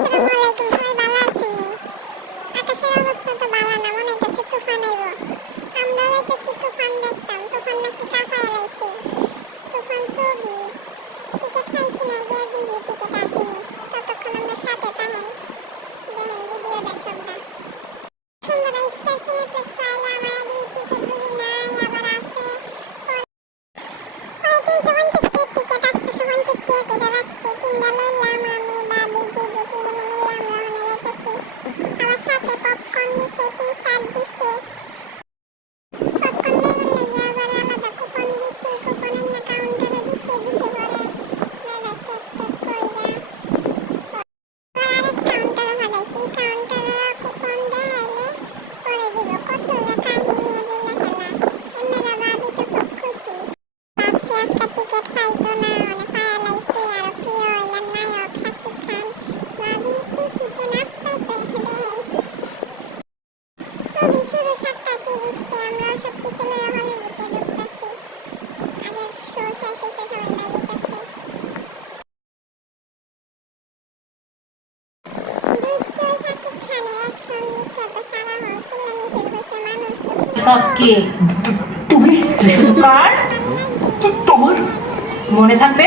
আসসালামু আলাইকুম সবাই ভালো আছেন আকাশের অবস্থা তো ভালো না মনে হইতেছে তুফান আইব আমরা হইতেছি তুফান দেখতাম তুফান নাকি কাঁপায় লাইছে তুফান ছবি টিকিট পাইছি না গিয়ে বিজি টিকিট আসেনি ততক্ষণ আমরা সাথে থাকেন দেখেন ভিডিওটা সবটা সুন্দর স্টার সিনেপ্লেক্স আইলাম আইডি টিকিট বুঝি নাই আবার আছে তিনশো পঞ্চাশ কে তুমি? তোমার? মনে থাকবে?